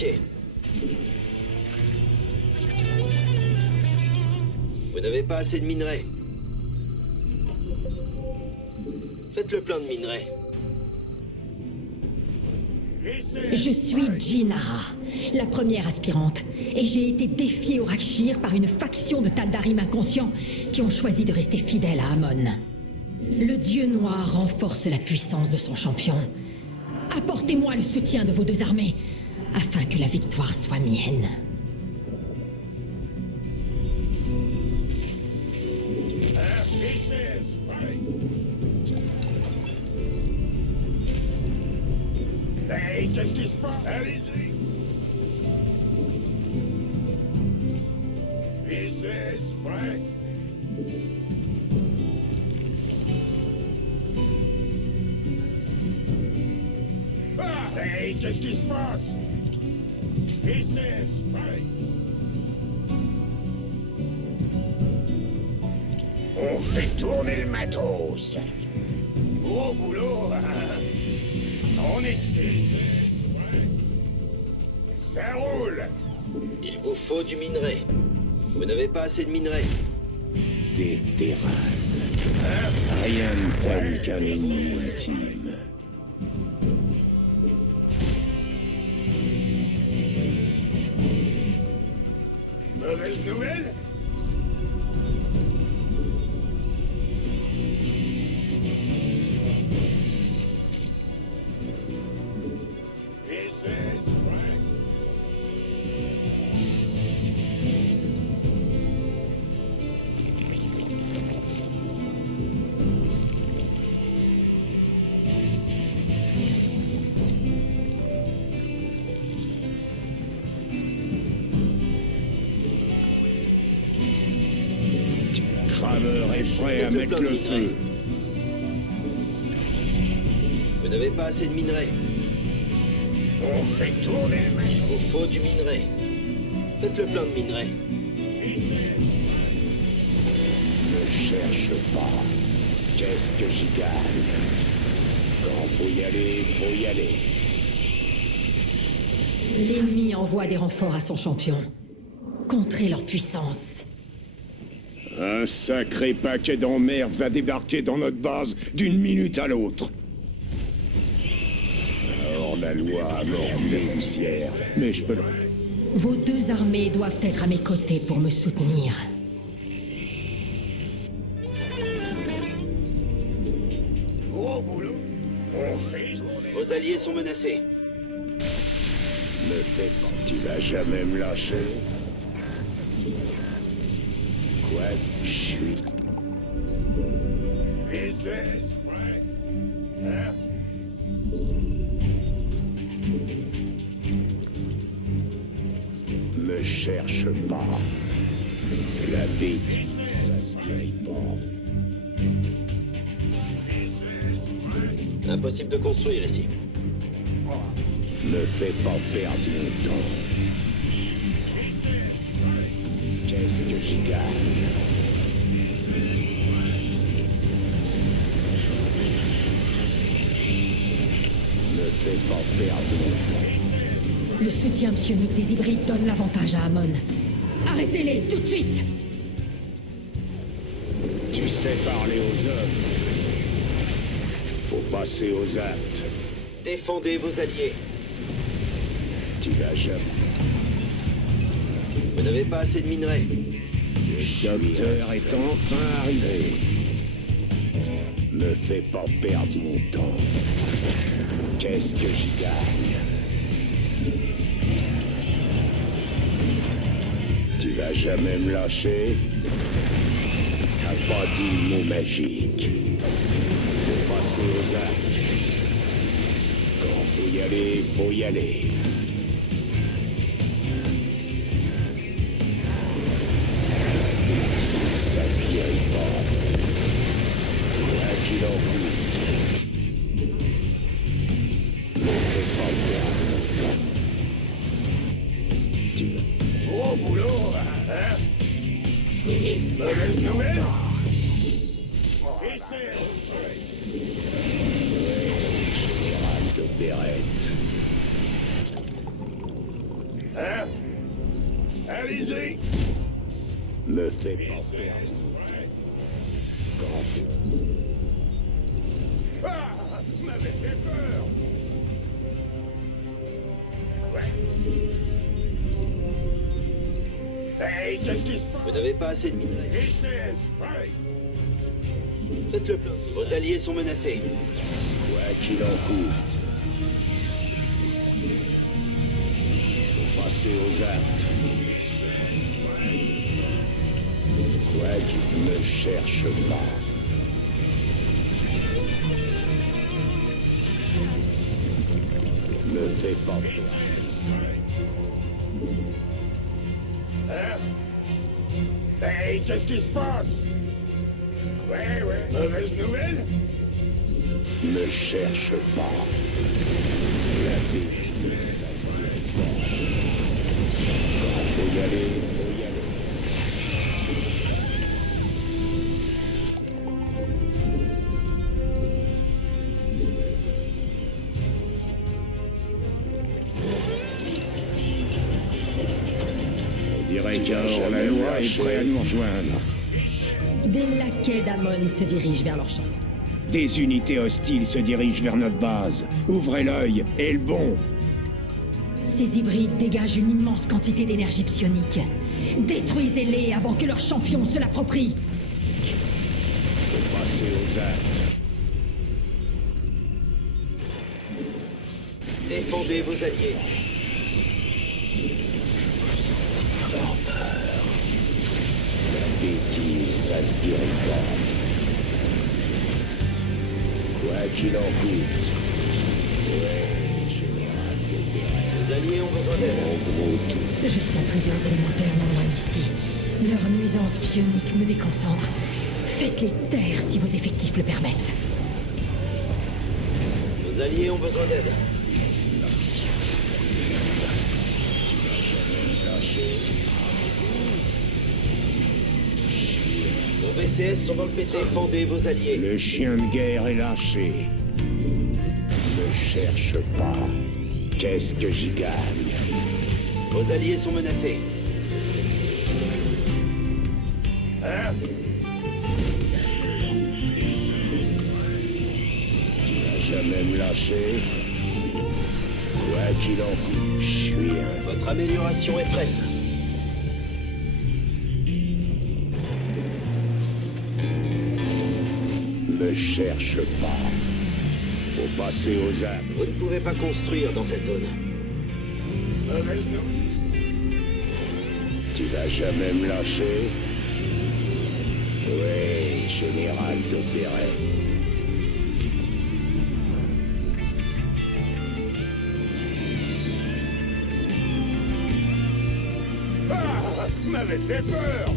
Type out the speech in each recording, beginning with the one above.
chantier. Vous n'avez pas assez de minerais. Faites le plein de minerais. Je suis Jinara, la première aspirante, et j'ai été défiée au Rakshir par une faction de Taldarim inconscients qui ont choisi de rester fidèles à Amon. Le dieu noir renforce la puissance de son champion. Apportez-moi le soutien de vos deux armées, afin que la victoire soit mienne. Hey, qu'est-ce qui se passe? Allez-y! Ici, spray! Ah! Hey, qu'est-ce qui se passe? Ici, spray! On fait tourner le matos! Au boulot! On est ici! Ça roule! Il vous faut du minerai. Vous n'avez pas assez de minerais. Des terrains. Rien de tel qu'un ennemi ultime. Mauvaise nouvelle? Crameur est prêt à mettre le feu. Vous n'avez pas assez de minerais. On fait tourner le Il vous faut du minerai. Faites le plein de minerais. Ne cherche pas. Qu'est-ce que j'y gagne? Quand faut y aller, faut y aller. L'ennemi envoie des renforts à son champion. Contrez leur puissance. Un sacré paquet d'emmerdes va débarquer dans notre base d'une minute à l'autre. Hors la loi à mort des poussières, mais je peux le... Vos deux armées doivent être à mes côtés pour me soutenir. Gros boulot. On fait tourner. Vos alliés sont menacés. Ne fais pas. Tu vas jamais me lâcher. Quoi? Je suis... Ici, spray! Hein? Me cherche pas. La bête, ça se guérit pas. Impossible de construire ici. Me fais pas perdre mon temps. Qu'est-ce que j'y gagne? Me fais pas perdre mon temps. Le soutien psionique des hybrides donne l'avantage à Amon. Arrêtez-les tout de suite! Tu sais parler aux hommes. Faut passer aux actes. Défendez vos alliés. Tu vas jamais. Vous n'avez pas assez de minerais. Le docteur est enfin arrivé. Me fais pas perdre mon temps. Qu'est-ce que j'y gagne? Tu vas jamais me lâcher? T'as pas dit le mot magique. Faut passer aux actes. Quand faut y aller, faut y aller. Ça se guérit pas. Quoi qu'il en coûte. Ne fais pas perdre mon temps. Tu... Gros boulot, hein? Mauvaise nouvelle? Ici, Général d'opérette. Me fais pas perdre. Grand Ah, m'avait fait peur. Ouais. Hey, qu'est-ce qui se passe? Vous n'avez pas assez de minerais. ICS, spray. Faites le plein. Vos alliés sont menacés. quoi qu'il en coûte. Faut passer aux actes. Quoi qu'il ne cherche pas. Me fais pas peur. Hein? Hey, qu'est-ce qui se passe? Ouais, mauvaise nouvelle? Ne cherche pas. La bêtise, ça se fait pas. Quand faut y aller, faut y aller. On dirait qu'un la loi est prêt à nous rejoindre. Des laquais d'Amon se dirigent vers leur champ. Des unités hostiles se dirigent vers notre base. Ouvrez l'œil, et le bon. Ces hybrides dégagent une immense quantité d'énergie psionique. Détruisez-les avant que leur champion se l'approprie. Faut passer aux actes. Défendez vos alliés. La bêtise, ça se dirige pas. Quoi qu'il en coûte. Ouais, général Débéret. Vos alliés ont besoin d'aide. En gros, tout. Je sens plusieurs élémentaires non loin d'ici. Leur nuisance psionique me déconcentre. Faites-les taire si vos effectifs le permettent. Vos alliés ont besoin d'aide. Vos VCS sont dans le PT. Défendez vos alliés. Le chien de guerre est lâché. Ne cherche pas. Qu'est-ce que j'y gagne? Vos alliés sont menacés. Hein? Tu vas jamais me lâcher. Quoi qu'il en coûte, je suis un... Votre amélioration est prête. Ne cherche pas. Faut passer aux actes. Vous ne pouvez pas construire dans cette zone. Mauvaise nouvelle? Tu vas jamais me lâcher? Oui, général Débéret. Ah, m'avait fait peur.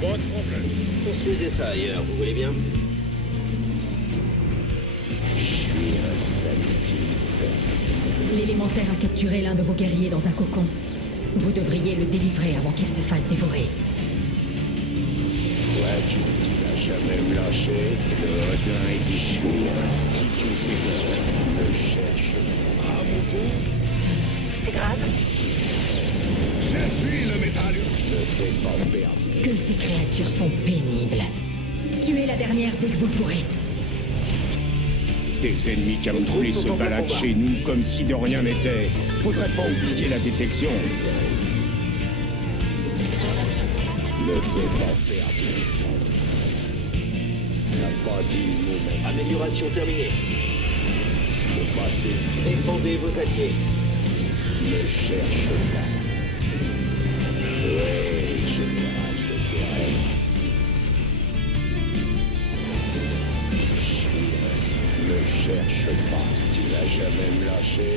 Pas de problème. Construisez ça ailleurs, vous voulez bien? Je suis un sale type. L'élémentaire a capturé l'un de vos guerriers dans un cocon. Vous devriez le délivrer avant qu'il se fasse dévorer. Quoi qu'il tu vas jamais me lâcher? Le Odin est qui suis ainsi que c'est bon. Ne cherche pas. Ah, mon tour? C'est grave. Je suis le métal. Ne fais pas perdre. Que ces créatures sont pénibles. Tuez la dernière dès que vous le pourrez. Des ennemis camouflés se baladent chez nous comme si de rien n'était. Faudrait pas oublier la détection. Ne fais pas perdre. T'as pas dit le mot, mais Amélioration terminée. faut passer. Défendez vos alliés. Ne cherche pas. Oui, général Débéret. Ne cherche pas. Tu vas jamais me lâcher.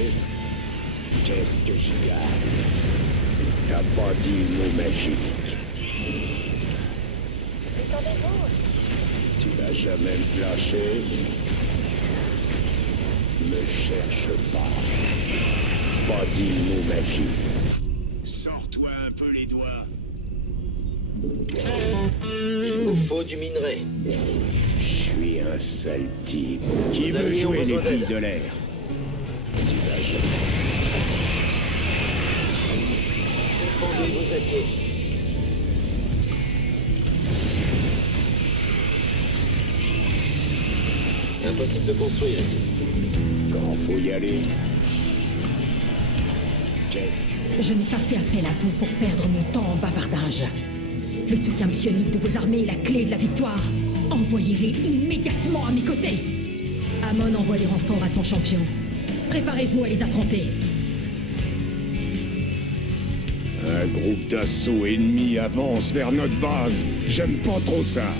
Qu'est-ce que j'y gagne? T'as pas dit le mot magique. Détendez-vous. Tu vas jamais me lâcher. Ne cherche pas. Pas dit le mot magique. Sors-toi un peu les doigts. Il vous faut du minerai. Je suis un sale type. Qui Vos veut alliés ont jouer les besoin filles d'aide. de l'air? Tu vas jamais. Déployez vos alliés. Impossible de construire ici. Quand faut y aller. Qu'est-ce Je n'ai pas fait appel à vous pour perdre mon temps en bavardage. Le soutien psionique de vos armées est la clé de la victoire. Envoyez-les immédiatement à mes côtés. Amon envoie des renforts à son champion. Préparez-vous à les affronter. Un groupe d'assaut ennemi avance vers notre base. J'aime pas trop ça.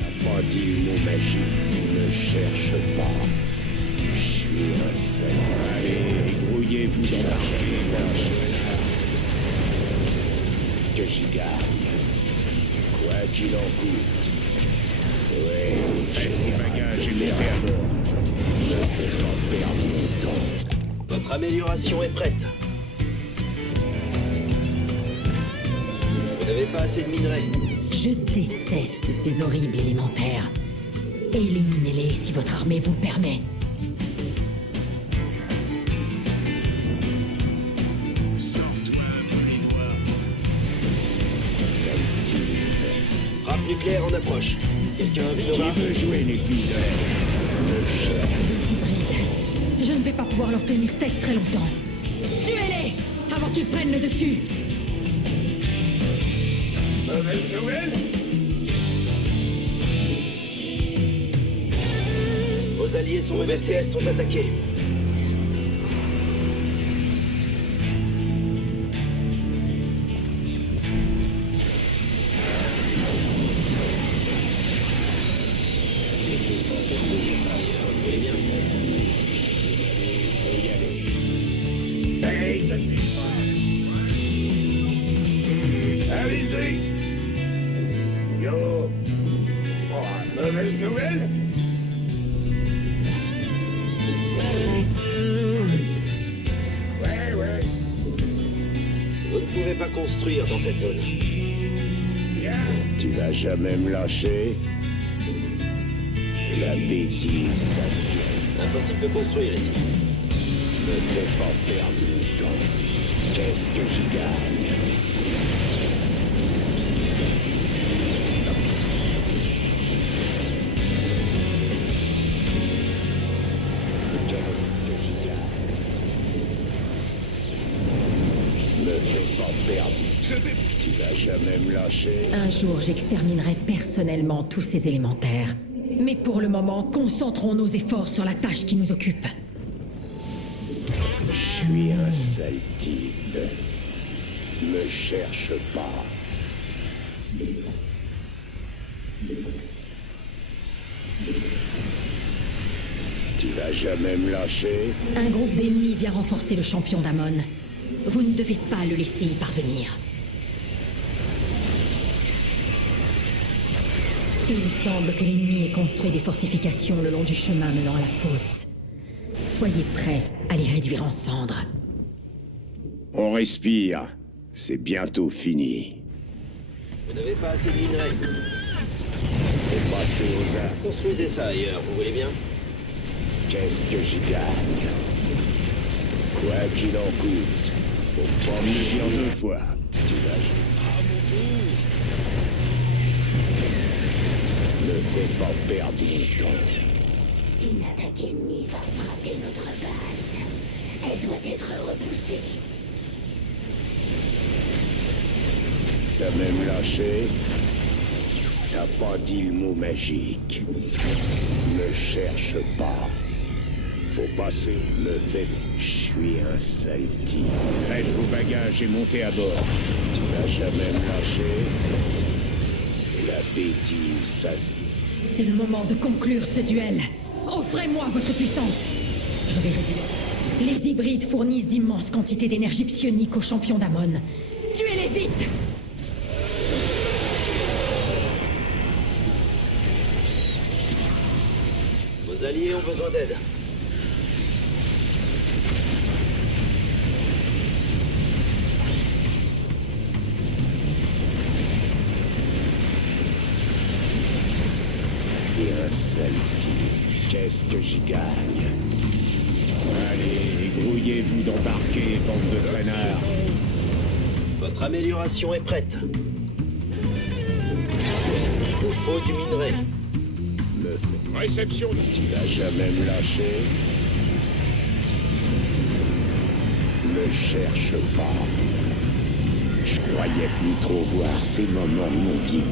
T'as pas dit le mot magique. Ne cherche pas. Je suis un seul. Allez, grouillez-vous dans la Que j'y gagne. Quoi qu'il en coûte. Ouais, faites vos bagages et montez à bord. je fais pas perdre mon temps. Votre amélioration est prête. Vous n'avez pas assez de minerais. Je déteste ces horribles élémentaires. Éliminez-les si votre armée vous le permet. Frappe nucléaire en approche. Quelqu'un a vu Qui Nova? veut jouer les filles Des hybrides. Je ne vais pas pouvoir leur tenir tête très longtemps. Tuez-les avant qu'ils prennent le dessus. Mauvaise nouvelle? Vos alliés sont... Vos VCS sont attaqués. Hey, je disparaît. Allez-y. Yo. Oh, mauvaise nouvelle? Ouais. Vous ne pouvez pas construire dans cette zone. Bien. Tu vas jamais me lâcher. La bêtise, ça se gagne. Impossible de construire ici. Ne fais pas perdre mon temps. Qu'est-ce que j'y gagne? Qu'est-ce que j'y gagne? Ne fais pas perdre. Tu vas jamais me lâcher. Un jour, j'exterminerai personnellement tous ces élémentaires. Mais pour le moment, concentrons nos efforts sur la tâche qui nous occupe. Je suis un sale type. Me cherche pas. Tu vas jamais me lâcher. Un groupe d'ennemis vient renforcer le champion d'Amon. Vous ne devez pas le laisser y parvenir. Il semble que l'ennemi ait construit des fortifications le long du chemin menant à la fosse. Soyez prêts à les réduire en cendres. On respire. C'est bientôt fini. Vous n'avez pas assez de minerais. Et passer aux armes. Construisez ça ailleurs, vous voulez bien? Qu'est-ce que j'y gagne? Quoi qu'il en coûte. Faut pas me Le dire dire 2 fois. Tu vas... Ne fais pas perdre mon temps. Une attaque ennemie va frapper notre base. Elle doit être repoussée. T'as même lâché. T'as pas dit le mot magique. Ne cherche pas. Faut passer. Me fait. Je suis un sale type. Faites vos bagages et montez à bord. Tu vas jamais me lâcher. La bêtise, ça se... C'est le moment de conclure ce duel. Offrez-moi votre puissance. Je vais réduire. Les hybrides fournissent d'immenses quantités d'énergie psionique aux champions d'Amon. Tuez-les vite! Vos alliés ont besoin d'aide. Et un sale type. Qu'est-ce que j'y gagne? Allez, grouillez-vous d'embarquer, bande de traînards. Votre amélioration est prête. Il vous faut du minerai. Réception. Tu vas jamais me lâcher. Ne cherche pas. Je croyais plus trop voir ces moments de mon vieilli.